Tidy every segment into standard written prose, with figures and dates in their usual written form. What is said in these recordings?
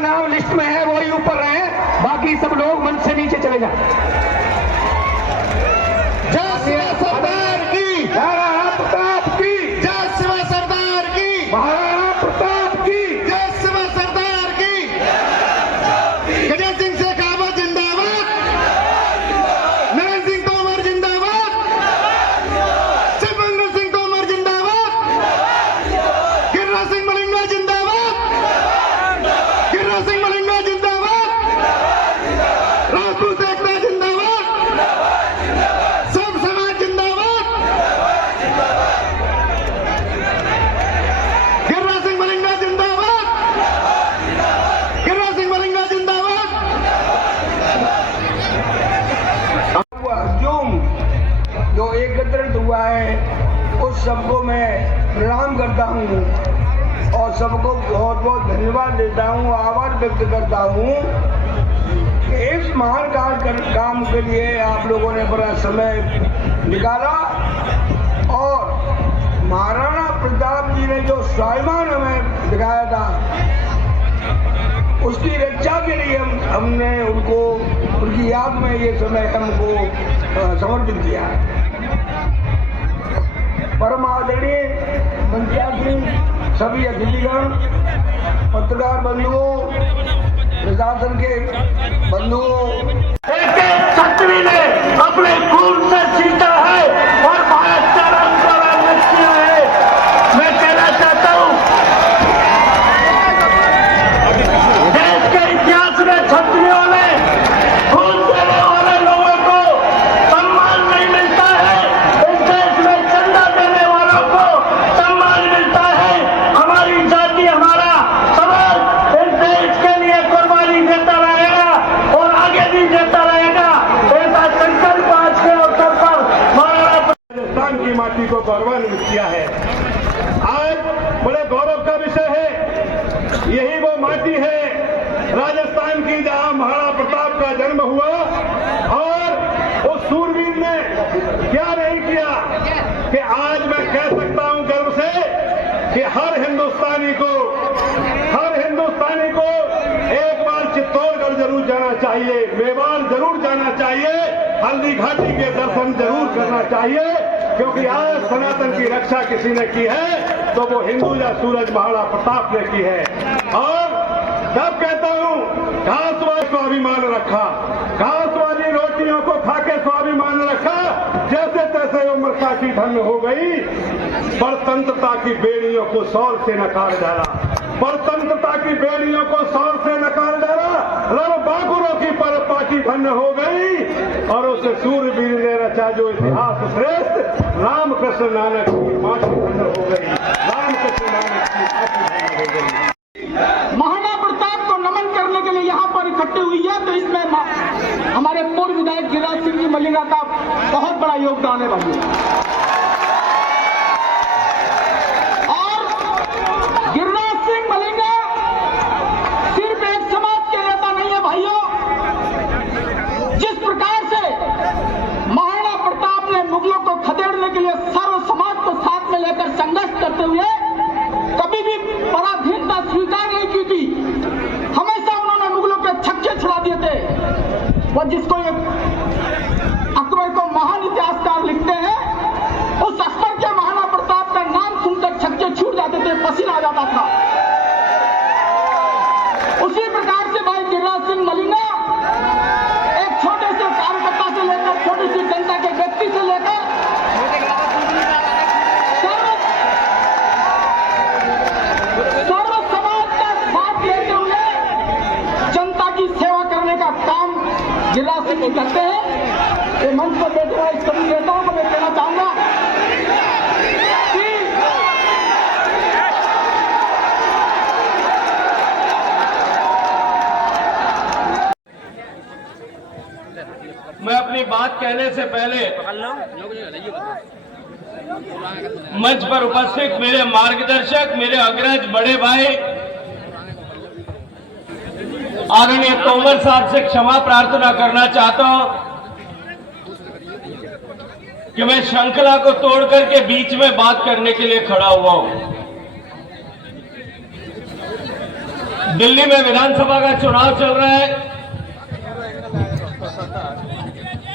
नाम लिस्ट में है वही ऊपर रहे, बाकी सब लोग मंच से नीचे चले जाए। जय शिव सरदार की, महाराणा प्रताप की, जय शिव सरदार की, महाराणा प्रताप की, जय शिव सरदार की। गजल सिंह शेखावत जिंदाबाद, नरेंद्र सिंह तोमर जिंदाबाद, शिवमंगल सिंह तोमर जिंदाबाद, गिरिराज सिंह मलिंगा जिंदाबाद, गिरिराज सिंह मलिंगा जिंदाबाद, राजपूत एकता जिंदाबाद, सब समाज जिंदाबाद, गिरिराज सिंह मलिंगा जिंदाबाद, गिरिराज सिंह मलिंगा जिंदाबाद। जो एकत्रित हुआ है उस सबको मैं प्रणाम करता हूँ और सबको बहुत बहुत धन्यवाद देता हूँ, आभार व्यक्त करता हूँ कि इस महान काम के लिए आप लोगों ने बड़ा समय निकाला और महाराणा प्रताप जी ने जो स्वाभिमान हमें दिखाया था उसकी रक्षा के लिए हमने उनकी याद में ये समय हमको समर्पित किया। परम आदरणीय मंचासी सभी अतिथिगण, पत्रकार बंधुओं, प्रशासन के बंधुओं, एक छत्री ने अपने खून से जीता है और भारत का नाम गौरवान्वित किया है। मैं कहना चाहता हूँ देश के इतिहास में छत्रियों ने खून देने वाले लोगों को सम्मान नहीं मिलता है, इस देश में चंदा देने वालों को सम्मान मिलता है। हमारी जाति, हमारा समाज इस देश के लिए कुर्बानी देता रहेगा और आगे भी देता रहेगा। ऐसा संकल्प आज के अवसर पर राजस्थान की माटी को गौरवान्वित किया है। आज बड़े गौरव का विषय है, यही वो माटी है राजस्थान की जहां महाराणा प्रताप का जन्म हुआ और उस सूरवीर ने क्या नहीं किया कि आज मैं कह सकता हूं गर्व से कि हर हिंदुस्तानी को एक बार चित्तौड़गढ़ जरूर जाना चाहिए, मेवाड़ जरूर जाना चाहिए, हल्दी घाटी के दर्शन जरूर करना चाहिए, क्योंकि आज सनातन की रक्षा किसी ने की है तो वो हिंदुजा सूरज महाराणा प्रताप ने की है। और जब कहता हूं घास वाला स्वाभिमान रखा, घास वाली रोटियों को खाके स्वाभिमान रखा, जैसे तैसे उम्र काटी धन्य हो गई, परतंत्रता की बेड़ियों को सौर से नकार डाला, परतंत्रता की बेड़ियों को सौर से नकार डाला, रण बांकुरों की पर पाटी धन्य हो गई और उसे सूरवीर ने रचा जो इतिहास श्रेष्ठ रामकृष्ण नानक की माटी धन्य हो गई, रामकृष्ण नानक की माटी धन्य हो गई। महाराणा प्रताप को नमन करने के लिए यहाँ पर इकट्ठे हुई है, तो इसमें हमारे पूर्व विधायक गिरिराज सिंह जी मलिंगा का बहुत बड़ा योगदान है भाइयों। और गिरिराज सिंह मलिंगा सिर्फ एक समाज के नेता नहीं है भाइयों, जिस प्रकार से महाराणा प्रताप ने मुगलों को खदेड़ने के लिए सर्व समाज को साथ में लेकर संघर्ष करते हुए कभी भी पराधीनता स्वीकार नहीं की थी, हमेशा उन्होंने मुगलों के छक्के छुड़ा दिए थे। वो जिसको एक अकबर को महान इतिहासकार लिखते हैं, उस अकबर के महाराणा प्रताप का नाम सुनकर छक्के छूट जाते थे, पसीना आ जाता था। उसी प्रकार से भाई गिरिराज सिंह मलिंगा एक छोटे से कार्यकर्ता से लेकर छोटी सी जनता के व्यक्ति से लेकर सर्व समाज का साथ लेते हुए जनता की सेवा करने का काम गिरिराज सिंह जी करते हैं। ये मंच पर बैठे हुए सभी नेताओं को मैं कहना चाहूंगा कि मैं अपनी बात कहने से पहले मंच पर उपस्थित मेरे मार्गदर्शक, मेरे अग्रज बड़े भाई आदरणीय तोमर साहब से क्षमा प्रार्थना करना चाहता हूं कि मैं श्रृंखला को तोड़ करके बीच में बात करने के लिए खड़ा हुआ हूं। दिल्ली में विधानसभा का चुनाव चल रहा है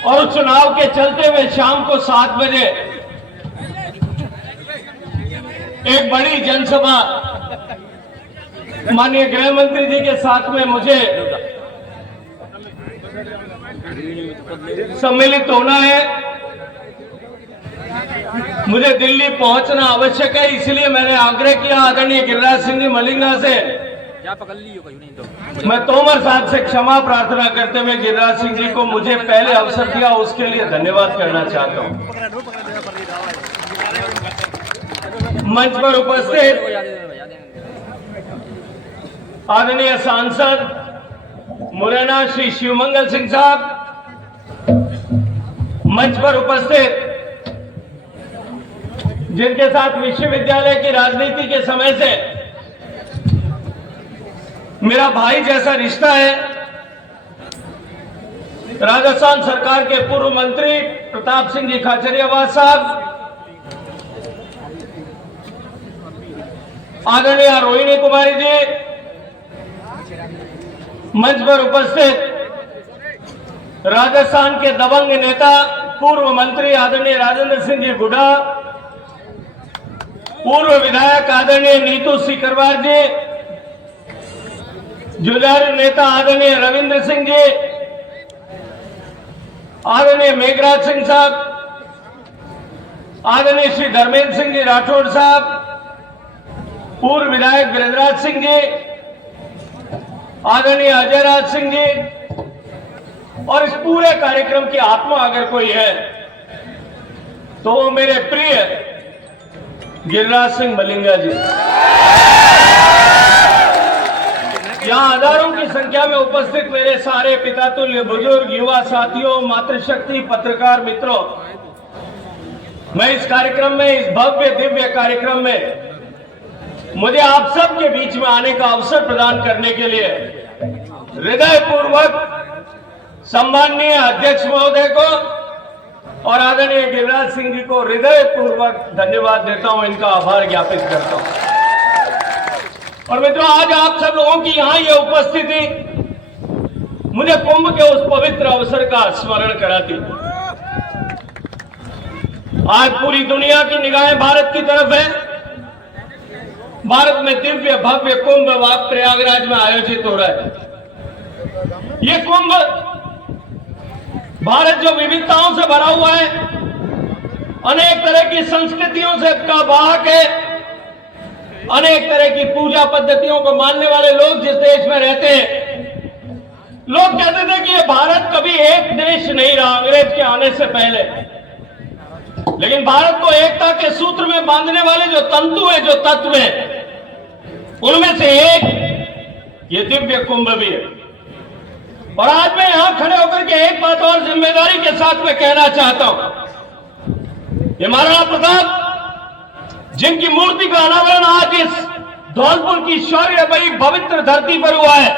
और उस चुनाव के चलते हुए शाम को 7 बजे एक बड़ी जनसभा माननीय गृह मंत्री जी के साथ में मुझे सम्मिलित होना है। मुझे दिल्ली पहुंचना आवश्यक है, इसलिए मैंने आग्रह किया आदरणीय गिरिराज सिंह जी मलिंगा से, मैं तोमर साहब से क्षमा प्रार्थना करते हुए गिरिराज सिंह जी को मुझे पहले अवसर दिया उसके लिए धन्यवाद करना चाहता हूं। मंच पर उपस्थित आदरणीय सांसद मुरैना श्री शिवमंगल सिंह साहब, मंच पर उपस्थित जिनके साथ विश्वविद्यालय की राजनीति के समय से मेरा भाई जैसा रिश्ता है, राजस्थान सरकार के पूर्व मंत्री प्रताप सिंह जी खाचरियावास साहब, आदरणीय रोहिणी कुमारी जी, मंच पर उपस्थित राजस्थान के दबंग नेता पूर्व मंत्री आदरणीय राजेंद्र सिंह जी गुड्डा, पूर्व विधायक आदरणीय नीतू सीकरवार जी, जुझारू नेता आदरणीय रविंद्र सिंह जी, आदरणीय मेघराज सिंह साहब, आदरणीय श्री धर्मेंद्र सिंह जी राठौड़ साहब, पूर्व विधायक ब्रजराज सिंह जी, आदरणीय अजयराज सिंह जी, और इस पूरे कार्यक्रम की आत्मा अगर कोई है तो वो मेरे प्रिय गिरिराज सिंह मलिंगा जी। यहां हजारों की संख्या में उपस्थित मेरे सारे पितातुल्य बुजुर्ग, युवा साथियों, मातृशक्ति, पत्रकार मित्रों, मैं इस कार्यक्रम में, इस भव्य दिव्य कार्यक्रम में मुझे आप सबके बीच में आने का अवसर प्रदान करने के लिए हृदयपूर्वक सम्माननीय अध्यक्ष महोदय को और आदरणीय गिरिराज सिंह जी को हृदयपूर्वक धन्यवाद देता हूं, इनका आभार ज्ञापित करता हूं। और मित्रों, आज आप सब लोगों की यहां ये उपस्थिति मुझे कुंभ के उस पवित्र अवसर का स्मरण कराती। आज पूरी दुनिया की निगाहें भारत की तरफ है। भारत में दिव्य भव्य कुंभ प्रयागराज में आयोजित हो रहा है। ये कुंभ भारत जो विविधताओं से भरा हुआ है, अनेक तरह की संस्कृतियों से का वाहक है, अनेक तरह की पूजा पद्धतियों को मानने वाले लोग जिस देश में रहते हैं, लोग कहते थे कि ये भारत कभी एक देश नहीं रहा अंग्रेज के आने से पहले, लेकिन भारत को एकता के सूत्र में बांधने वाले जो तंतु है, जो तत्व है, उनमें से एक ये दिव्य कुंभ भी है। और आज मैं यहां खड़े होकर के एक बात और जिम्मेदारी के साथ में कहना चाहता हूं, ये महाराणा प्रताप जिनकी मूर्ति का अनावरण आज इस धौलपुर की शौर्यमयी पवित्र धरती पर हुआ है,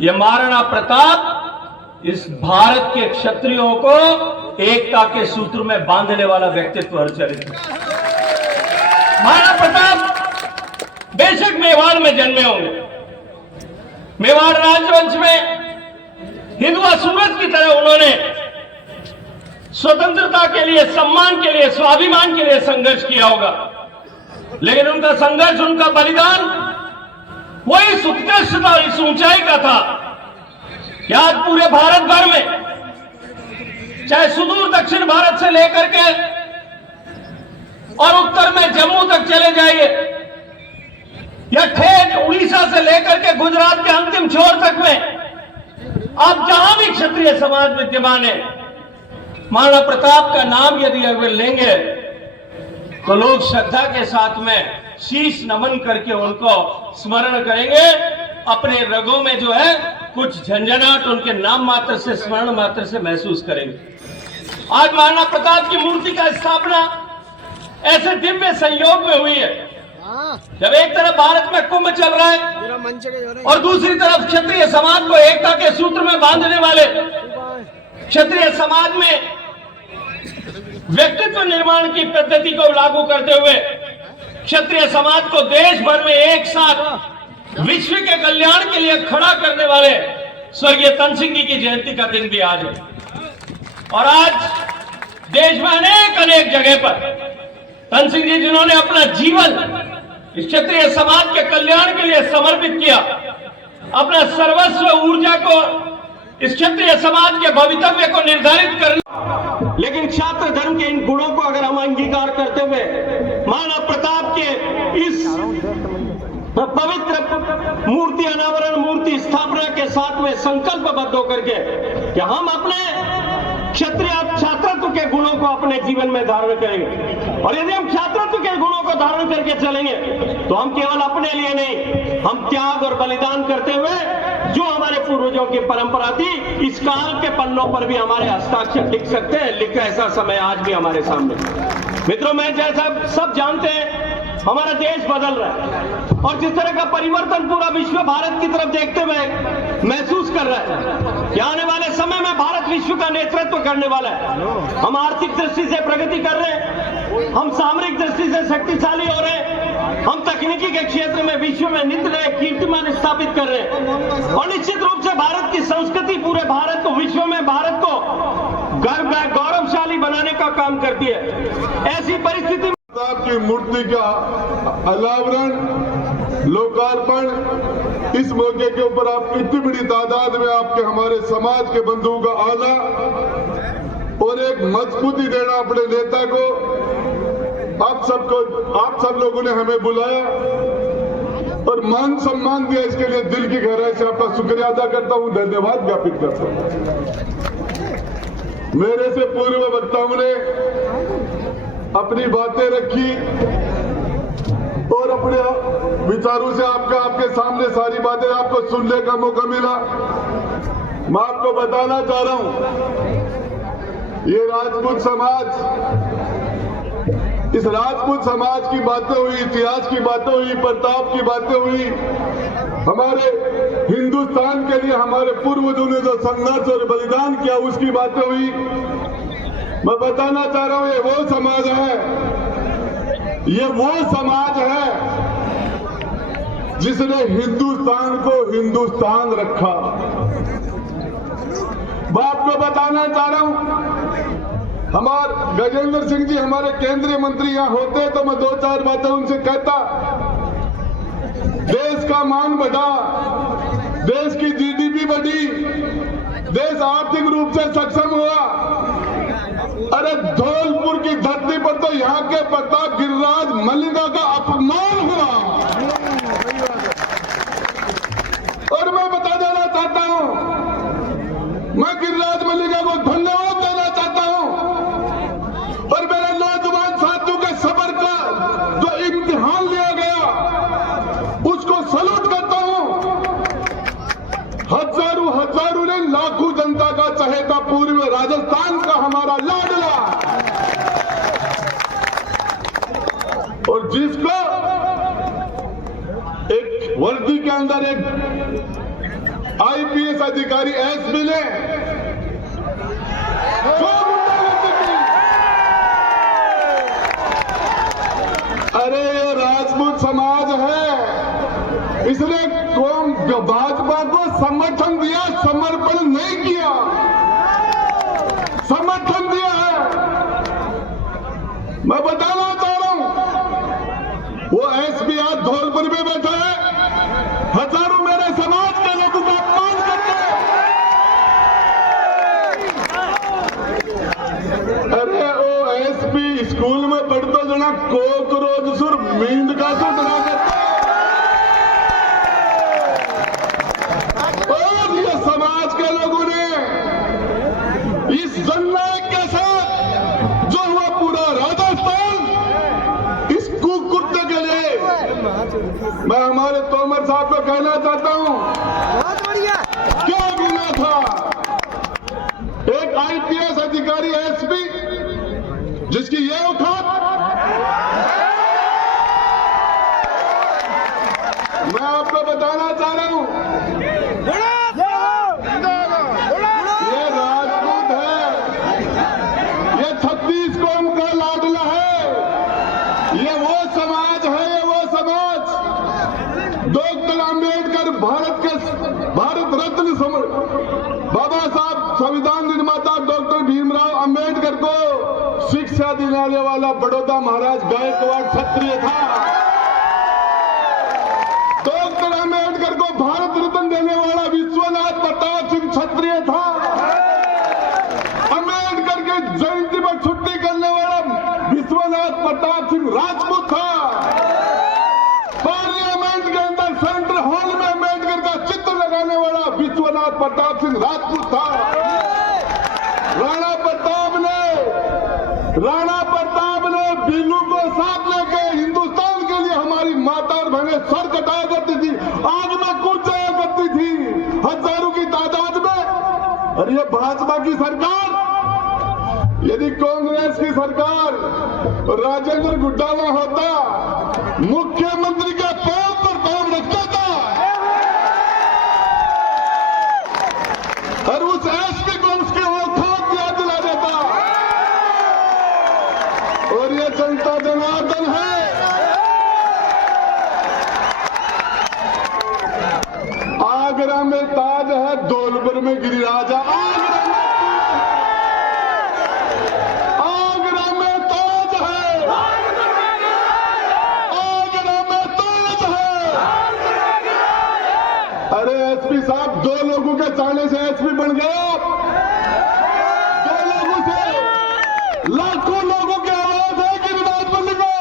ये महाराणा प्रताप इस भारत के क्षत्रियों को एकता के सूत्र में बांधने वाला व्यक्तित्व और चरित्र। महाराणा प्रताप बेशक मेवाड़ में जन्मे होंगे, मेवाड़ राजवंश में हिंदुआ सूरज की तरह उन्होंने स्वतंत्रता के लिए, सम्मान के लिए, स्वाभिमान के लिए संघर्ष किया होगा, लेकिन उनका संघर्ष, उनका बलिदान वही इस उत्कृष्टता और इस ऊंचाई का था कि आज पूरे भारत भर में, चाहे सुदूर दक्षिण भारत से लेकर के और उत्तर में जम्मू तक चले जाइए, या ठेठ उड़ीसा से लेकर के गुजरात के अंतिम छोर तक में, आप जहां भी क्षत्रिय समाज विद्यमान है, महाराणा प्रताप का नाम यदि अगर लेंगे तो लोग श्रद्धा के साथ में शीश नमन करके उनको स्मरण करेंगे। अपने रगों में जो है कुछ झंझनाहट उनके नाम मात्र से, स्मरण मात्र से महसूस करेंगे। आज महाराणा प्रताप की मूर्ति का स्थापना ऐसे दिव्य संयोग में हुई है, जब एक तरफ भारत में कुंभ चल रहा है और दूसरी तरफ क्षत्रिय समाज को एकता के सूत्र में बांधने वाले, क्षत्रिय समाज में व्यक्तित्व निर्माण की पद्धति को लागू करते हुए क्षत्रिय समाज को देश भर में एक साथ विश्व के कल्याण के लिए खड़ा करने वाले स्वर्गीय तन सिंह जी की जयंती का दिन भी आज है। और आज देश में अनेक जगह पर तन सिंह जी जिन्होंने अपना जीवन इस क्षत्रिय समाज के कल्याण के लिए समर्पित किया, अपना सर्वस्व ऊर्जा को इस क्षत्रिय समाज के भवितव्य को निर्धारित करना। लेकिन छात्र धर्म के इन गुणों को अगर हम अंगीकार करते हुए महाराणा प्रताप के इस पवित्र मूर्ति अनावरण, मूर्ति स्थापना के साथ में संकल्पबद्ध होकर के कि हम अपने क्षत्रिय छात्रत्व के गुणों को अपने जीवन में धारण करेंगे। और यदि हम छात्रत्व के गुणों को धारण करके चलेंगे तो हम केवल अपने लिए नहीं, हम त्याग और बलिदान करते हुए जो हमारे पूर्वजों की परंपरा थी, इस काल के पन्नों पर भी हमारे हस्ताक्षर लिख सकते हैं। लिखा ऐसा समय आज भी हमारे सामने। मित्रों, मैं जैसा सब जानते हैं हमारा देश बदल रहा है और जिस तरह का परिवर्तन पूरा विश्व भारत की तरफ देखते हुए महसूस कर रहा है कि आने वाले समय में भारत विश्व का नेतृत्व करने वाला है। हम आर्थिक दृष्टि से प्रगति कर रहे हैं, हम सामरिक दृष्टि से शक्तिशाली हो रहे हैं, हम तकनीकी के क्षेत्र में विश्व में नित्य नए कीर्तिमान स्थापित कर रहे हैं। और निश्चित रूप से भारत की संस्कृति पूरे भारत को, विश्व में भारत को गौरवशाली बनाने का काम करती है। ऐसी परिस्थिति की मूर्ति का अनावरण, लोकार्पण, इस मौके के ऊपर आप इतनी बड़ी तादाद में आपके हमारे समाज के बंधुओं का आना और एक मजबूती देना अपने नेता को, आप सब लोगों ने हमें बुलाया और मान सम्मान दिया, इसके लिए दिल की गहराई से आपका शुक्रिया अदा करता हूं, धन्यवाद ज्ञापित करता हूं। मेरे से पूर्व वक्ताओं ने अपनी बातें रखी और अपने विचारों से आपके सामने सारी बातें आपको सुनने का मौका मिला। मैं आपको बताना चाह रहा हूं, ये राजपूत समाज, इस राजपूत समाज की बातें हुई, इतिहास की बातें हुई, प्रताप की बातें हुई, हमारे हिंदुस्तान के लिए हमारे पूर्वजों ने जो संघर्ष और बलिदान किया उसकी बातें हुई। मैं बताना चाह रहा हूं, ये वो समाज है, ये वो समाज है जिसने हिंदुस्तान को हिंदुस्तान रखा। मैं आपको बताना चाह रहा हूं, हमारे गजेंद्र सिंह जी हमारे केंद्रीय मंत्री यहां होते तो मैं दो चार बातें उनसे कहता। देश का मान बढ़ा, देश की जीडीपी बढ़ी, देश आर्थिक रूप से सक्षम हुआ। अरे धौलपुर की धरती पर तो यहाँ के प्रताप गिरिराज मलिंगा का अपमान हुआ। और मैं बता देना चाहता हूं, मैं गिरिराज मलिंगा को धन्यवाद देना चाहता हूं और मेरे नौजवान साथियों के सब्र का जो इम्तिहान लिया गया उसको सलूट करता हूं। हजारों ने लाखों जनता का चहेता पूर्व राजस्थान का हमारा लाडला, और जिसको एक वर्दी के अंदर एक आईपीएस अधिकारी एसपी ने अरे ये राजपूत समाज है, इसने कौम भाजपा को समर्थन दिया, समर्पण नहीं किया, समर्थन दिया है। मैं बताना चाह रहा हूं, वो एसपी आज धौलपुर में बैठा है, हजारों मेरे समाज के लोगों का अपमान करते हैं। अरे वो एसपी स्कूल में पढ़ते जना कोकरोच सुर मींद का सुर बना करते, और ये समाज के लोगों ने इस जननायक के साथ जो हुआ पूरा राजस्थान इस कुकुत्ते के लिए, मैं हमारे तोमर साहब को कहना चाहता हूं, क्या गुना था एक आईपीएस अधिकारी एसपी जिसकी ये औकात, मैं आपको बताना चाह रहा हूं, ये राजपूत है, ये 36 कौम का लाडला है, ये वो समाज है, ये वो समाज डॉक्टर आंबेडकर भारत रत्न बाबा साहब संविधान निर्माता डॉक्टर भीमराव अंबेडकर को शिक्षा दिलाने वाला बड़ौदा महाराज गायकवाड़ क्षत्रिय था। डॉक्टर अंबेडकर को भारत रत्न देने वाला विश्वनाथ प्रताप सिंह क्षत्रिय था। अंबेडकर के जयंती पर छुट्टी करने वाला विश्वनाथ प्रताप सिंह राजपूत था। पार्लियामेंट के अंदर सेंट्रल हॉल में अंबेडकर का चित्र लगाने वाला विश्वनाथ प्रताप सिंह राजपूत था। राणा प्रताप ने बिल्लू को साथ लेके हिंदुस्तान के लिए हमारी माता और बहनें सर कटाया करती थी, आग में कूद जाया करती थी हजारों की तादाद में। और ये भाजपा की सरकार, यदि कांग्रेस की सरकार राजेंद्र गुड्डा न होता, मुख्यमंत्री के पांव पर पांव रखता था और उस एसपी को उसके औकात याद दिला देता। और ये जनता जनार्दन है। आगरा में ताज है, धौलपुर में गिरिराज है। आगरा में ताज है, आगरा में ताज है। अरे एसपी साहब, 2 लोगों के चाहने से एसपी बन गए आप। 2 लोगों से लाखों लोगों की आवाज है गिरिराज मल्लिका,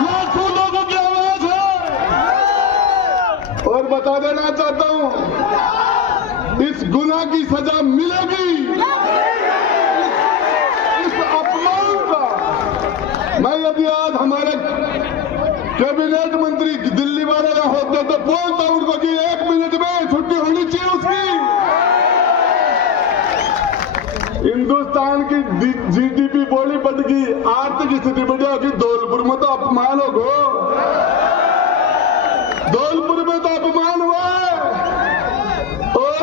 लाखों लोगों की आवाज है। और बता देना चाहता हूं, इस गुनाह की सजा मिलेगी। इस अपमान का मैं यदि आज हमारे कैबिनेट मंत्री दिल्ली वाले ना होते तो बोलता उनको कि 1 मिनट में छुट्टी होनी चाहिए उसकी। हिंदुस्तान की जीडीपी बोली बढ़ेगी, आर्थिक स्थिति बढ़िया होगी। धौलपुर में तो अपमान होगा, धौलपुर में तो अपमान हुआ है। और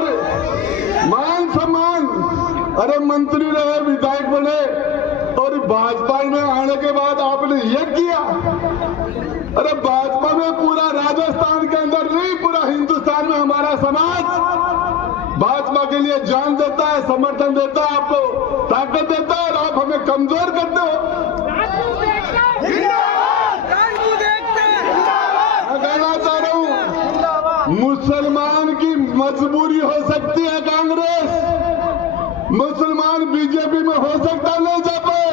मान सम्मान, अरे मंत्री रहे, विधायक बने, और भाजपा में आने के बाद आपने ये किया। अरे भाजपा में पूरा राजस्थान के अंदर नहीं, पूरा हिंदुस्तान में हमारा समाज भाजपा के लिए जान देता है, समर्थन देता है, आपको ताकत देता है, और आप हमें कमजोर करते हो। मैं कहना चाह रहा हूं, मुसलमान की मजबूरी हो सकती है कांग्रेस, मुसलमान बीजेपी में हो सकता नहीं जा पाए,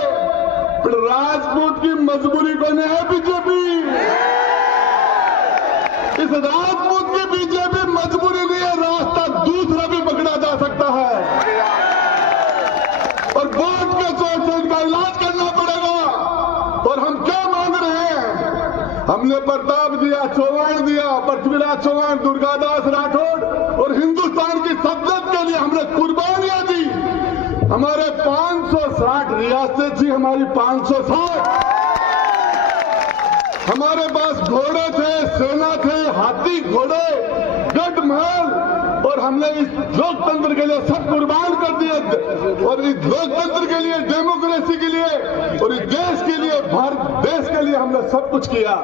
पर राजपूत की मजबूरी को नहीं है बीजेपी। इस राजपूत की बीजेपी मजबूरी नहीं है, रास्ता दूसरा भी पकड़ा जा सकता है। और वोट के चोट से इनका इलाज करना पड़ेगा। और हम क्या मांग रहे हैं? हमने प्रताप दिया, चौहान दिया, पृथ्वीराज चौहान, दुर्गादास राठौड़, और हिंदुस्तान की सत्ता के लिए हमने कुर्बानियां दी। हमारे 560 रियासतें थी, हमारी 560। हमारे पास घोड़े थे, सेना थे, हाथी, घोड़े, गढ़ महल, और हमने इस लोकतंत्र के लिए सब कुर्बान कर दिए। और इस लोकतंत्र के लिए, डेमोक्रेसी के लिए, और इस देश के लिए, भारत देश के लिए हमने सब कुछ किया।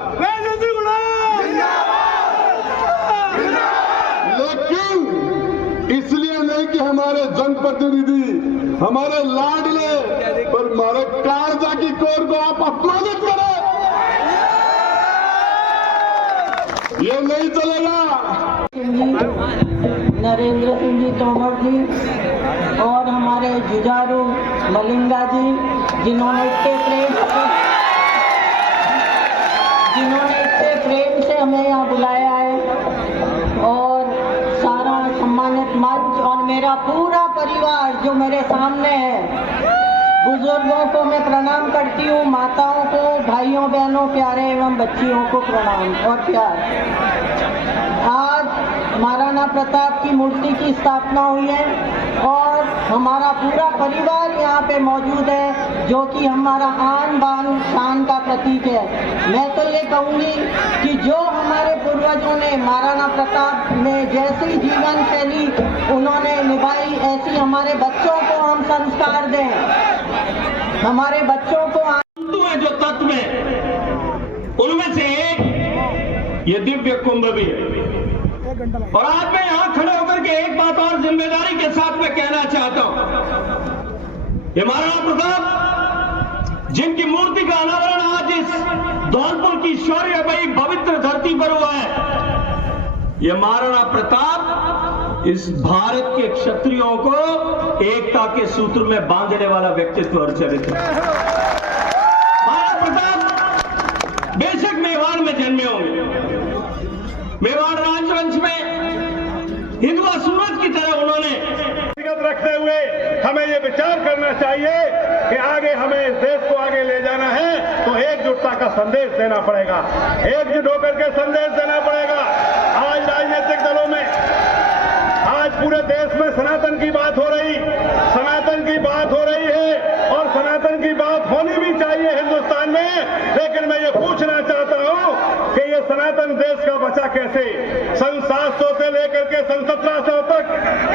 लेकिन इसलिए नहीं कि हमारे जनप्रतिनिधि, हमारे लाडले और हमारे कारजा की कोर को आप अपमानित करें, ये नहीं चलेगा। नरेंद्र सिंह जी तोमर जी और हमारे जुझारू मलिंगा जी, जिन्होंने इतने प्रेम से हमें यहाँ बुलाया है, और सारा सम्मानित मंच और मेरा पूरा परिवार जो मेरे सामने है, बुजुर्गों को मैं प्रणाम करती हूँ, माताओं को, भाइयों बहनों, प्यारे एवं बच्चियों को प्रणाम और प्यार। आज महाराणा प्रताप की मूर्ति की स्थापना हुई है और हमारा पूरा परिवार यहाँ पे मौजूद है, जो कि हमारा आन बान शान का प्रतीक है। मैं तो ये कहूँगी कि जो हमारे पूर्वजों ने महाराणा प्रताप में जैसी जीवन शैली उन्होंने निभाई, ऐसी हमारे बच्चों को हम संस्कार दें, हमारे बच्चों को जो तत्व है उनमें से एक ये दिव्य कुंभ भी है। और आज मैं यहां खड़े होकर के एक बात और जिम्मेदारी के साथ मैं कहना चाहता हूं। ये महाराणा प्रताप जिनकी मूर्ति का अनावरण आज इस धौलपुर की शौर्यमयी पवित्र धरती पर हुआ है, ये महाराणा प्रताप इस भारत के क्षत्रियों को एकता के सूत्र में बांधने वाला व्यक्तित्व और चरित्र है। महाराणा प्रताप बेशक मेवाड़ में जन्मे होंगे, मेवाड़ राजवंश में हिंदुआ सूरज की तरह उन्होंने रखते हुए हमें ये विचार करना चाहिए कि आगे हमें इस देश को आगे ले जाना है तो एकजुटता का संदेश देना पड़ेगा, एकजुट होकर के संदेश देना पड़ेगा। आज राजनीतिक दलों में, आज पूरे देश में सनातन की बात हो रही, सनातन की बात हो रही है और सनातन की बात होनी भी चाहिए हिंदुस्तान में। लेकिन मैं ये पूछना चाहता हूं कि ये सनातन देश का बचा कैसे? सन 700 से लेकर के सन 1700 तक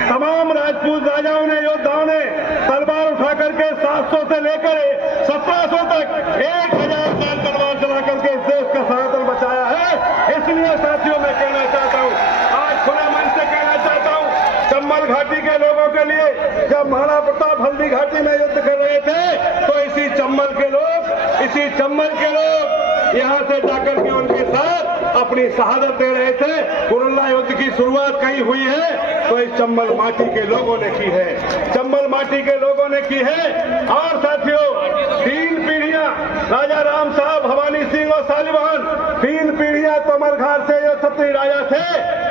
तमाम राजपूत राजाओं ने, योद्धाओं ने तलवार उठा करके 700 से लेकर 1700 तक 1000 साल तलवार चला करके इस देश का सनातन बचाया है। इसलिए साथियों मैं कहना चाहता हूं, आज खुले मन से कहना चाहता हूं, चंबल घाटी के लोगों के लिए जब महाराणा प्रताप हल्दी घाटी में युद्ध कर रहे थे तो इसी चंबल के लोग यहां से जाकर के उनके साथ अपनी शहादत दे रहे थे। कुरुल्ला युद्ध की शुरुआत कहीं हुई है तो इस चंबल माटी के लोगों ने की है, चंबल माटी के लोगों ने की है। और साथियों, 3 पीढ़ियां राजा राम साहब, भवानी सिंह और शालिवाहन, 3 पीढ़ियां तोमरघाट से जो क्षत्रिय राजा थे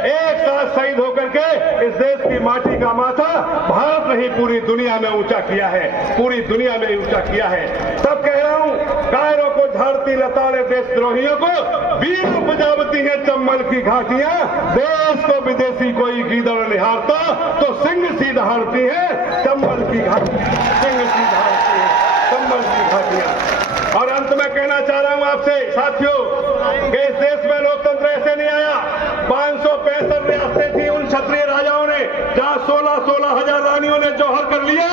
एक साथ शहीद होकर के इस देश की माटी का माथा भारत नहीं पूरी दुनिया में ऊंचा किया है, पूरी दुनिया में ऊंचा किया है। तब कह रहा हूं, कायरों को झाड़ती लताड़े देशद्रोहियों को वीर उपजावती है चंबल की घाटियां। देश को विदेशी कोई गीदड़ निहारता तो सिंह सी दहाड़ती है चंबल की घाटियां, सिंह सी दहाड़ती है चंबल की घाटियां। और अंत में कहना चाह रहा हूं आपसे साथियों कि इस देश में लोकतंत्र ऐसे नहीं आया। 565 रियासतें थी उन क्षत्रिय राजाओं ने, जहां 16 हजार रानियों ने जौहर कर लिया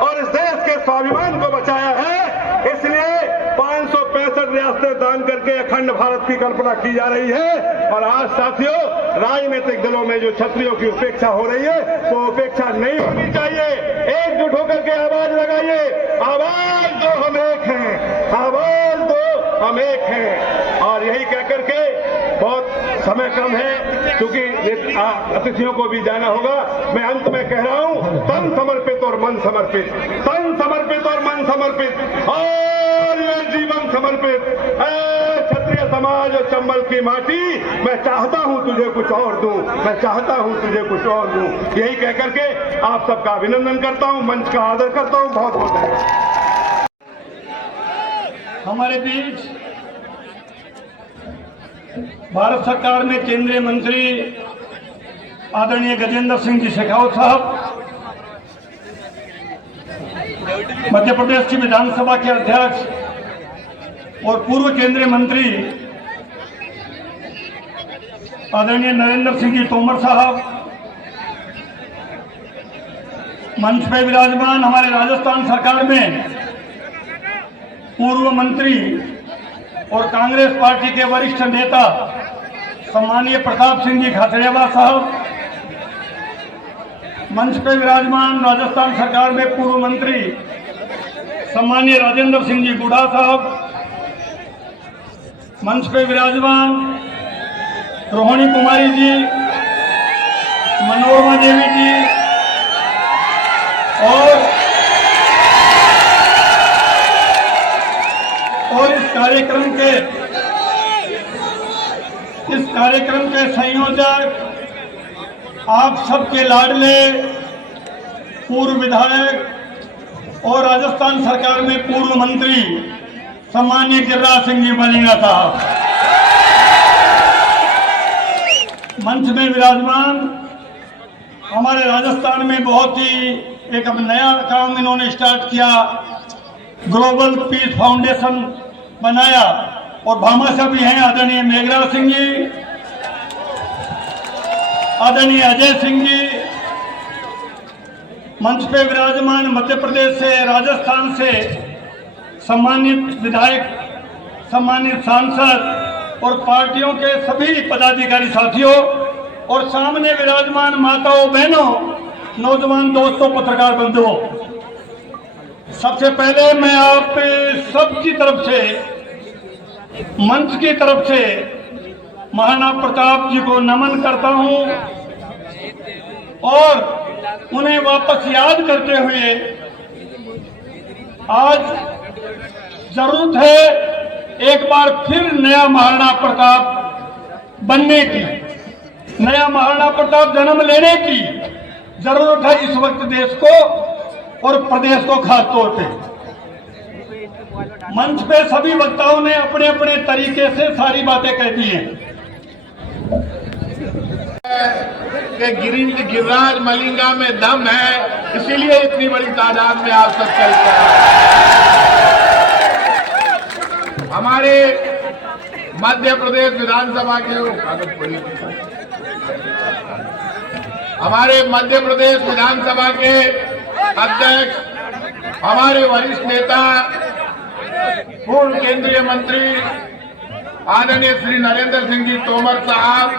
और इस देश के स्वाभिमान को बचाया है। इसलिए 565 रियासतें दान करके अखंड भारत की कल्पना की जा रही है। और आज साथियों, राजनीतिक दलों में जो क्षत्रियों की उपेक्षा हो रही है वो उपेक्षा नहीं होनी चाहिए। एकजुट होकर के आवाज लगाइए, आवाज दो हम एक हैं, आवाज दो हम एक हैं। और यही कहकर के, बहुत समय कम है क्योंकि अतिथियों को भी जाना होगा, मैं अंत में कह रहा हूं, तन समर्पित और मन समर्पित, तन समर्पित और मन समर्पित और ये जीवन समर्पित। क्षत्रिय समाज और चंबल की माटी, मैं चाहता हूं तुझे कुछ और दूं, मैं चाहता हूं तुझे कुछ और दूं। यही कहकर के आप सबका अभिनंदन करता हूं, मंच का आदर करता हूं। बहुत बहुत धन्यवाद। हमारे बीच भारत सरकार में केंद्रीय मंत्री आदरणीय गजेंद्र सिंह जी शेखावत साहब, मध्य प्रदेश की विधानसभा के अध्यक्ष और पूर्व केंद्रीय मंत्री आदरणीय नरेंद्र सिंह जी तोमर साहब, मंच पे विराजमान हमारे राजस्थान सरकार में पूर्व मंत्री और कांग्रेस पार्टी के वरिष्ठ नेता सम्मानीय प्रताप सिंह जी खाचरियावास साहब, मंच पे विराजमान राजस्थान सरकार में पूर्व मंत्री सम्मानीय राजेंद्र सिंह जी गुड़ा साहब, मंच पे विराजमान रोहिणी कुमारी जी, मनोरमा देवी जी और इस कार्यक्रम के संयोजक, आप सबके लाडले पूर्व विधायक और राजस्थान सरकार में पूर्व मंत्री सम्मानीय गिरिराज सिंह जी मलिंगा साहब, मंच में विराजमान हमारे राजस्थान में बहुत ही एक अब नया काम इन्होंने स्टार्ट किया, ग्लोबल पीस फाउंडेशन बनाया और भामाशाह भी हैं आदरणीय मेघराज सिंह जी, आदरणीय अजय सिंह जी, मंच पे विराजमान मध्य प्रदेश से, राजस्थान से सम्मानित विधायक, सम्मानित सांसद और पार्टियों के सभी पदाधिकारी साथियों और सामने विराजमान माताओं, बहनों, नौजवान दोस्तों, पत्रकार बंधुओं, सबसे पहले मैं आप सबकी तरफ से, मंच की तरफ से महाराणा प्रताप जी को नमन करता हूं और उन्हें वापस याद करते हुए आज जरूरत है एक बार फिर नया महाराणा प्रताप बनने की, नया महाराणा प्रताप जन्म लेने की जरूरत है इस वक्त देश को और प्रदेश को खास तौर पे। मंच पे सभी वक्ताओं ने अपने अपने तरीके से सारी बातें कह दी हैं। गिरिराज मलिंगा में दम है, इसीलिए इतनी बड़ी तादाद में आप सब चलते हैं। हमारे मध्य प्रदेश विधानसभा के अध्यक्ष, हमारे वरिष्ठ नेता, पूर्व केंद्रीय मंत्री आदरणीय श्री नरेंद्र सिंह जी तोमर साहब,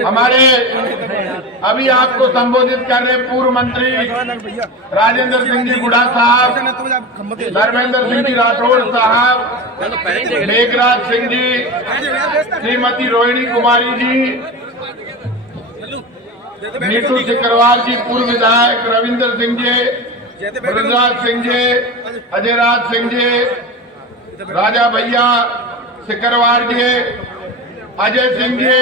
हमारे अभी आपको संबोधित कर रहे पूर्व मंत्री राजेंद्र सिंह जी गुड़ा साहब, धर्मेंद्र सिंह जी राठौड़ साहब, मेघराज सिंह जी, श्रीमती रोहिणी कुमारी जी, नीतू सिकरवार जी, पूर्व विधायक रविंद्र सिंह जी, ब्रजराज सिंह जी, अजयराज सिंह जी, राजा भैया सिकरवार जी, अजय सिंह जी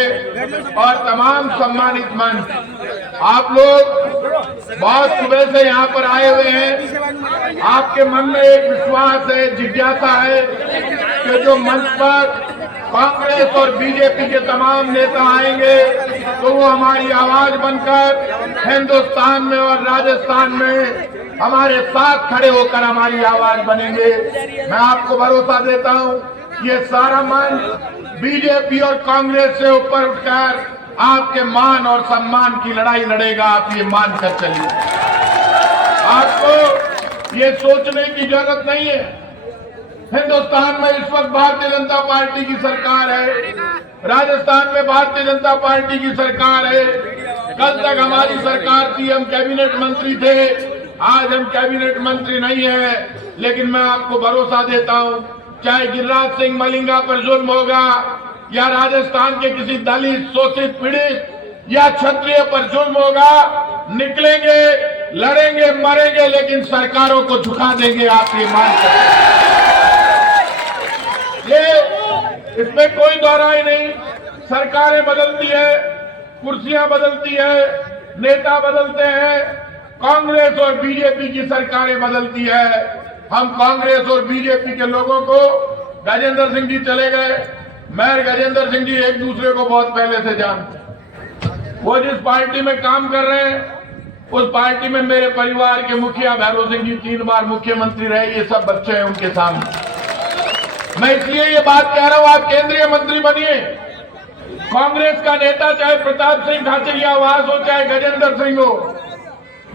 और तमाम सम्मानित मंच, आप लोग बहुत सुबह से यहाँ पर आए हुए हैं। आपके मन में एक विश्वास है, जिज्ञासा है कि जो मंच पर कांग्रेस और बीजेपी के तमाम नेता आएंगे तो वो हमारी आवाज बनकर हिंदुस्तान में और राजस्थान में हमारे साथ खड़े होकर हमारी आवाज बनेंगे। मैं आपको भरोसा देता हूँ ये सारा मंच बीजेपी और कांग्रेस से ऊपर उठकर आपके मान और सम्मान की लड़ाई लड़ेगा। आप ये मानकर चलिए। आपको ये सोचने की जरूरत नहीं है, हिंदुस्तान में इस वक्त भारतीय जनता पार्टी की सरकार है, राजस्थान में भारतीय जनता पार्टी की सरकार है। कल तक हमारी सरकार थी, हम कैबिनेट मंत्री थे, आज हम कैबिनेट मंत्री नहीं है, लेकिन मैं आपको भरोसा देता हूं, चाहे गिरिराज सिंह मलिंगा पर जुल्म होगा या राजस्थान के किसी दलित, शोषित, पीड़ित या क्षत्रिय पर जुल्म होगा, निकलेंगे, लड़ेंगे, मरेंगे, लेकिन सरकारों को झुका देंगे। आप ये मान सकते, ये इसमें कोई दोहराई नहीं। सरकारें बदलती है, कुर्सियां बदलती है, नेता बदलते हैं, कांग्रेस और बीजेपी की सरकारें बदलती है। हम कांग्रेस और बीजेपी के लोगों को, गजेंद्र सिंह जी चले गए, मैं गजेंद्र सिंह जी एक दूसरे को बहुत पहले से जानते। वो जिस पार्टी में काम कर रहे हैं उस पार्टी में मेरे परिवार के मुखिया भैरव सिंह जी 3 बार मुख्यमंत्री रहे, ये सब बच्चे हैं उनके सामने। मैं इसलिए ये बात कह रहा हूं, आप केंद्रीय मंत्री बनिए। कांग्रेस का नेता चाहे प्रताप सिंह खाचरियावास हो, चाहे गजेंद्र सिंह हो,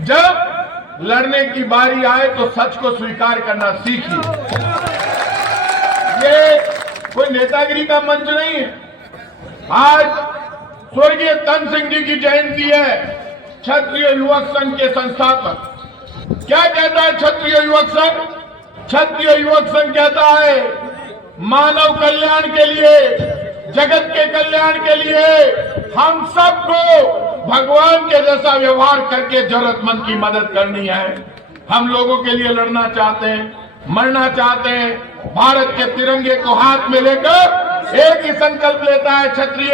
जब लड़ने की बारी आए तो सच को स्वीकार करना सीखिए। ये कोई नेतागिरी का मंच नहीं है। आज स्वर्गीय तन सिंह जी की जयंती है, क्षत्रिय युवक संघ के संस्थापक। क्या कहता है क्षत्रिय युवक संघ? क्षत्रिय युवक संघ कहता है मानव कल्याण के लिए, जगत के कल्याण के लिए हम सबको भगवान के जैसा व्यवहार करके जरूरतमंद की मदद करनी है। हम लोगों के लिए लड़ना चाहते हैं, मरना चाहते हैं। भारत के तिरंगे को हाथ में लेकर एक ही संकल्प लेता है क्षत्रिय,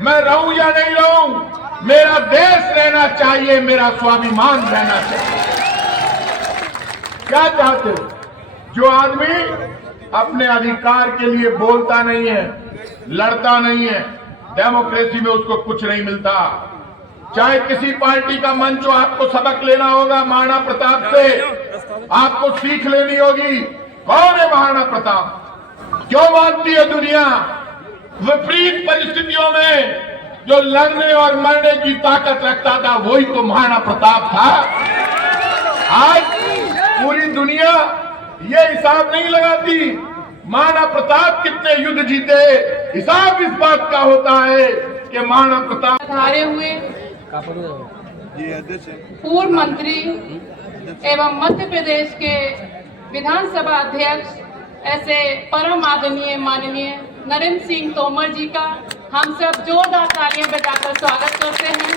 मैं रहूं या नहीं रहूं, मेरा देश रहना चाहिए, मेरा स्वाभिमान रहना चाहिए। क्या चाहते हो? जो आदमी अपने अधिकार के लिए बोलता नहीं है, लड़ता नहीं है, डेमोक्रेसी में उसको कुछ नहीं मिलता। चाहे किसी पार्टी का मंच हो, आपको सबक लेना होगा महाराणा प्रताप से, आपको सीख लेनी होगी। कौन है महाराणा प्रताप? क्यों मानती है दुनिया? विपरीत परिस्थितियों में जो लड़ने और मरने की ताकत रखता था वही तो महाराणा प्रताप था। आज पूरी दुनिया ये हिसाब नहीं लगाती महाराणा प्रताप कितने युद्ध जीते, हिसाब इस बात का होता है कि महाराणा प्रताप हारे हुए पूर्व मंत्री एवं मध्य प्रदेश के विधानसभा अध्यक्ष ऐसे परम आदरणीय माननीय नरेंद्र सिंह तोमर जी का हम सब जोरदार तालियां बजाकर स्वागत करते हैं।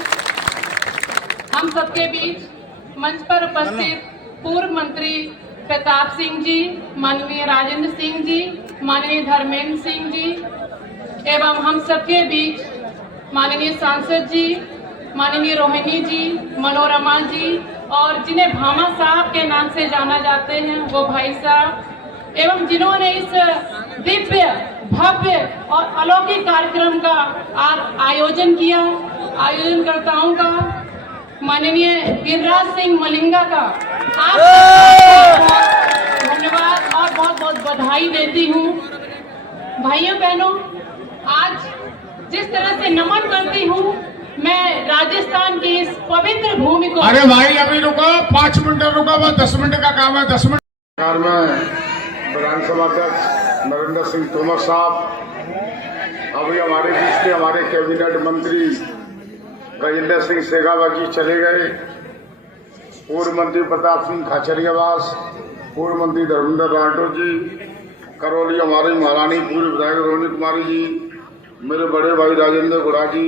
हम सबके बीच मंच पर उपस्थित पूर्व मंत्री प्रताप सिंह जी, माननीय राजेंद्र सिंह जी, माननीय धर्मेंद्र सिंह जी एवं हम सबके बीच माननीय सांसद जी, माननीय रोहिणी जी, मनोरमा जी और जिन्हें भामा साहब के नाम से जाना जाते हैं वो भाई साहब एवं जिन्होंने इस दिव्य भव्य और अलौकिक कार्यक्रम का आयोजन किया, आयोजनकर्ताओं का माननीय गिरिराज सिंह मलिंगा का आप धन्यवाद और बहुत बहुत बधाई देती हूँ। भाइयों बहनों, आज जिस तरह से नमन करती हूँ मैं राजस्थान की इस पवित्र भूमि को। अरे भाई अभी रुको, 5 मिनट रुको, बस 10 मिनट का काम है, 10 मिनट। विधानसभा अध्यक्ष नरेंद्र सिंह तोमर साहब, अभी हमारे बीच में हमारे कैबिनेट मंत्री गजेंद्र सिंह शेखावत जी चले गए, पूर्व मंत्री प्रताप सिंह खाचरियावास, पूर्व मंत्री धर्मेंद्र राठौर जी, करौली हमारी महारानी पूर्व विधायक रोहिणी कुमारी जी, मेरे बड़े भाई राजेंद्र गुड़ा जी,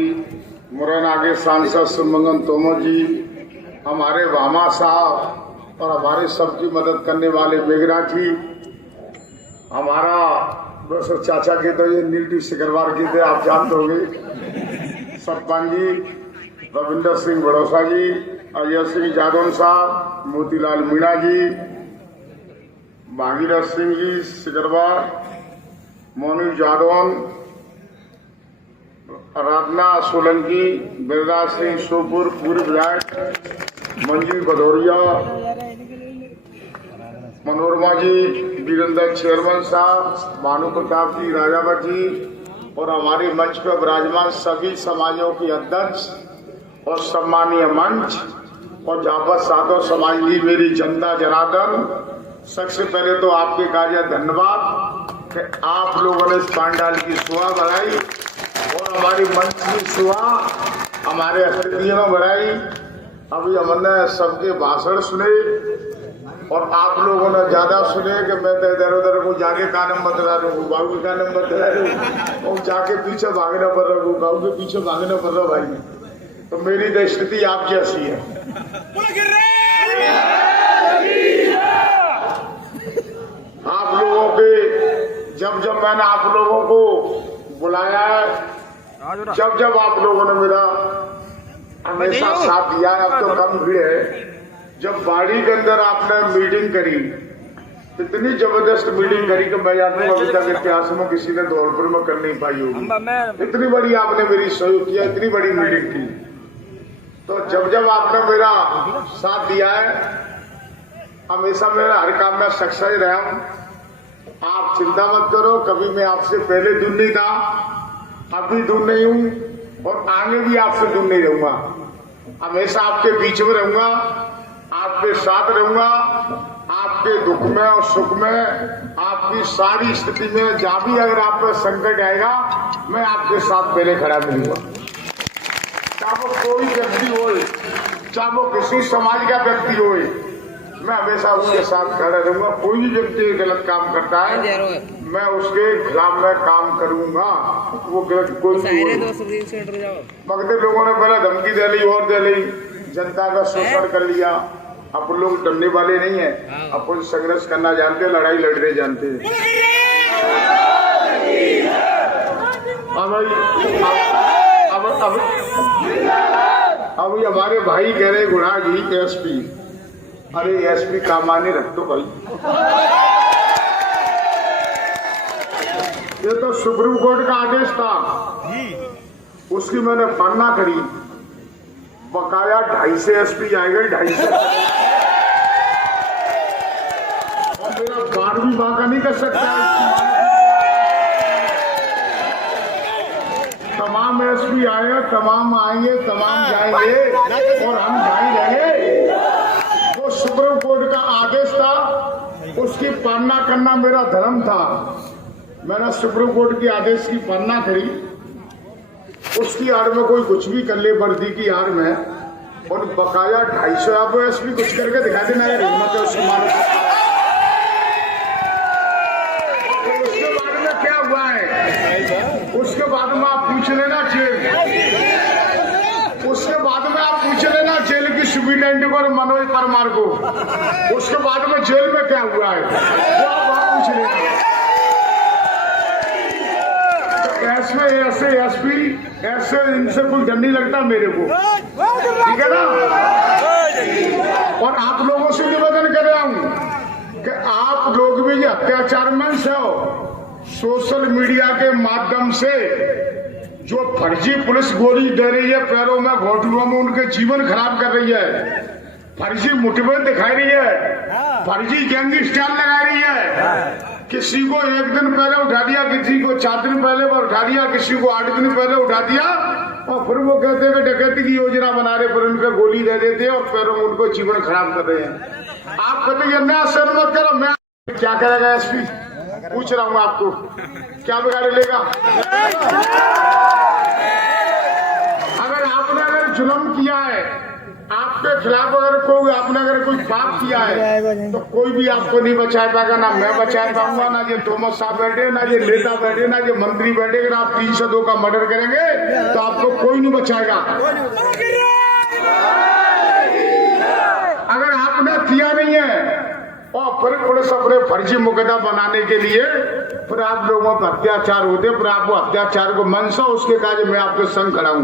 मुरैना के सांसद सुमंगन तोमर जी, हमारे भामा साहब और हमारे सबकी मदद करने वाले मेघनाथ जी, हमारा वैसे चाचा के तो ये नीलटी सिकरवार की थे, आप जानते होंगे, सरपंच जी रविंदर सिंह बड़ौसा जी, अजय सिंह जादौन साहब, मोतीलाल मीणा जी, भागीरथ सिंह जी सिकरवार, मोनू जादौन, आराधना सोलंकी, बिरराज सिंह सोपुर पूर्व विधायक, मंजू भदौरिया, मनोरमा जी, वीरेंद्र चेयरमैन साहब, भानु प्रताप जी, राजावत जी और हमारे मंच पर विराजमान सभी समाजों के अध्यक्ष और सम्मानीय मंच और जापत साधो समाज की मेरी जनता जनार्दन, सबसे पहले तो आपके कार्य धन्यवाद कि आप लोगों ने इस पांडाल की शोभा बढ़ाई और हमारी मंच की शोभा हमारे हृदय में बढ़ाई। अभी हमने सबके भाषण सुने और आप लोगों ने ज्यादा सुने कि मैं तो इधर उधर को जाके का नंबर बता रहा बाबू का नंबर बता रहा और जाके पीछे भागना पड़ रहा हूँ, बाबू के पीछे भागना पड़ रहा भाई। तो मेरी तो स्थिति आप जैसी है। आप लोगों के जब मैंने आप लोगों को बुलाया है, जब आप लोगों ने मेरा हमेशा साथ दिया है, अब तो कम भीड़ है। जब बाड़ी के अंदर आपने मीटिंग करी, इतनी जबरदस्त मीटिंग करी कि मैं जानता हूँ अभी तक इतिहास में किसी ने धौलपुर में कर नहीं पाई होगी। इतनी बड़ी आपने मेरी सहयोग किया, इतनी बड़ी मीटिंग की। तो जब आपने मेरा साथ दिया है, हमेशा मेरा हर काम में सक्सेस रहा हूं। आप चिंता मत करो, कभी मैं आपसे पहले दूर नहीं था, अभी दूर नहीं हूं और आगे भी आपसे दूर नहीं रहूंगा। हमेशा आपके बीच में रहूंगा, आपके साथ रहूंगा, आपके दुख में और सुख में, आपकी सारी स्थिति में जहां भी अगर आप पर संकट आएगा, मैं आपके साथ पहले खड़ा मिलूंगा। चाहे वो कोई व्यक्ति हो, चाहे वो किसी समाज का व्यक्ति हो, मैं हमेशा उसके साथ खड़ा रहूंगा। कोई भी व्यक्ति गलत काम करता है, मैं उसके खिलाफ में काम करूंगा। वो गलत कोई मगर लोगों ने पहले धमकी दे ली और दे ली, जनता का शोषण कर लिया। अपन लोग डरने वाले नहीं है, अपन संघर्ष करना जानते हैं, लड़ाई लड़ने जानते हैं। अभी हमारे भाई कह रहे गुणा जी एसपी, अरे एसपी का माने रख दो भाई। ये तो सुप्रीम कोर्ट का आदेश था, उसकी मैंने पालना करी। बकाया 250 एसपी आएगा, 250 और मेरा 12वीं बाका नहीं कर सकता। तमाम एसपी आए, तमाम आएंगे, तमाम जाएंगे और हम जाएंगे। वो सुप्रीम कोर्ट का आदेश था, उसकी पालना करना मेरा धर्म था। मैंने सुप्रीम कोर्ट के आदेश की पालना करी। उसकी आड़ में कोई कुछ भी कर ले, वर्दी की आड़ में, और बकाया 250 आप एसपी कुछ करके दिखा देना यार, हिम्मत है उसको मारो। तो उसके बाद में क्या हुआ है, उसके बाद में आप पूछ लेना जेल, उसके बाद में आप पूछ लेना जेल की सुप्रिटेंडेंट और मनोज परमार को, उसके बाद में जेल में क्या हुआ है वो आप पूछ लेना। ऐसे ऐसे एसपी ऐसे इनसे कोई डर नहीं लगता मेरे को, ठीक है ना। और आप लोगों से निवेदन कर रहा हूं कि आप लोग भी ये अत्याचार मंच हो, सोशल मीडिया के माध्यम से जो फर्जी पुलिस गोली दे रही है, पैरों में घोटुओं में उनके जीवन खराब कर रही है, फर्जी मुठभेड़ दिखाई रही है, फर्जी गैंग स्टाइल लगा रही है। किसी को 1 दिन पहले उठा दिया, किसी को 4 दिन पहले उठा दिया, किसी को 8 दिन पहले उठा दिया, और फिर वो कहते हैं कि डकैती की योजना बना रहे, फिर उनके गोली दे देते हैं और पैरों में उनको जीवन खराब कर रहे हैं। आप कहते हैं मैं सर मत करो, मैं क्या करेगा एसपी, पूछ रहा हूँ आपको, क्या बिगाड़ लेगा? अगर जुल्म किया है, आपके खिलाफ अगर कोई पाप किया है, तो कोई भी आपको नहीं बचा पाएगा, ना मैं बचा पाऊंगा, ना ये थॉमस साहब बैठे, ना ये नेता बैठे, ना ये मंत्री बैठे। अगर आप 302 का मर्डर करेंगे तो आपको कोई नहीं बचाएगा। अगर आपने किया नहीं है और फिर पुलिस अपने फर्जी मुकदमा बनाने के लिए फिर आप लोगों पर अत्याचार होते, फिर आपको अत्याचार को मनसा उसके काज मैं आपके संग खड़ा हूं।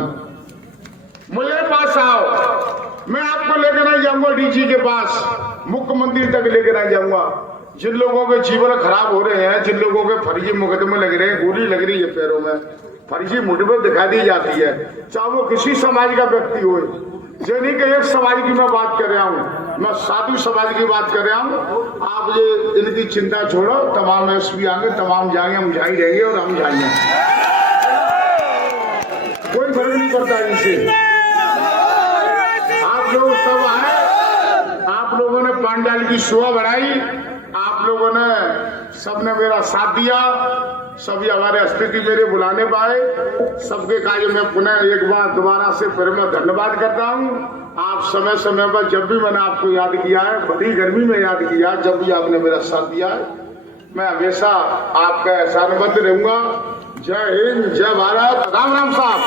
मुझे पास आओ, मैं आपको लेकर आ जाऊंगा डीजी के पास, मुख्यमंत्री तक लेकर आ जाऊंगा। जिन लोगों के जीवन खराब हो रहे हैं, जिन लोगों के फर्जी मुकदमे लग रहे हैं, गोली लग रही है पैरों में, फर्जी मुठभेड़ दिखा दी जाती है, चाहे वो किसी समाज का व्यक्ति हो। ये नहीं कि एक समाज की मैं बात कर रहा हूँ, मैं साधु समाज की बात कर रहा हूँ। आप ये इनकी चिंता छोड़ो, तमाम एसपी आएंगे, तमाम जाएंगे, हम जाई रहेंगे और हम जाएंगे, कोई फर्क नहीं पड़ता इनसे। आप लोग सब आए, आप लोगों ने पंडाल की शोभा बढ़ाई, आप लोगों ने सबने मेरा साथ दिया, सभी हमारे स्थिति मेरे बुलाने पाए, सबके कार्य में पुनः एक बार दोबारा से फिर मैं धन्यवाद करता हूँ। आप समय समय पर जब भी मैंने आपको याद किया है, बड़ी गर्मी में याद किया, जब भी आपने मेरा साथ दिया है, मैं हमेशा आपका एहसानमंद रहूंगा। जय हिंद, जय भारत, राम राम साहब।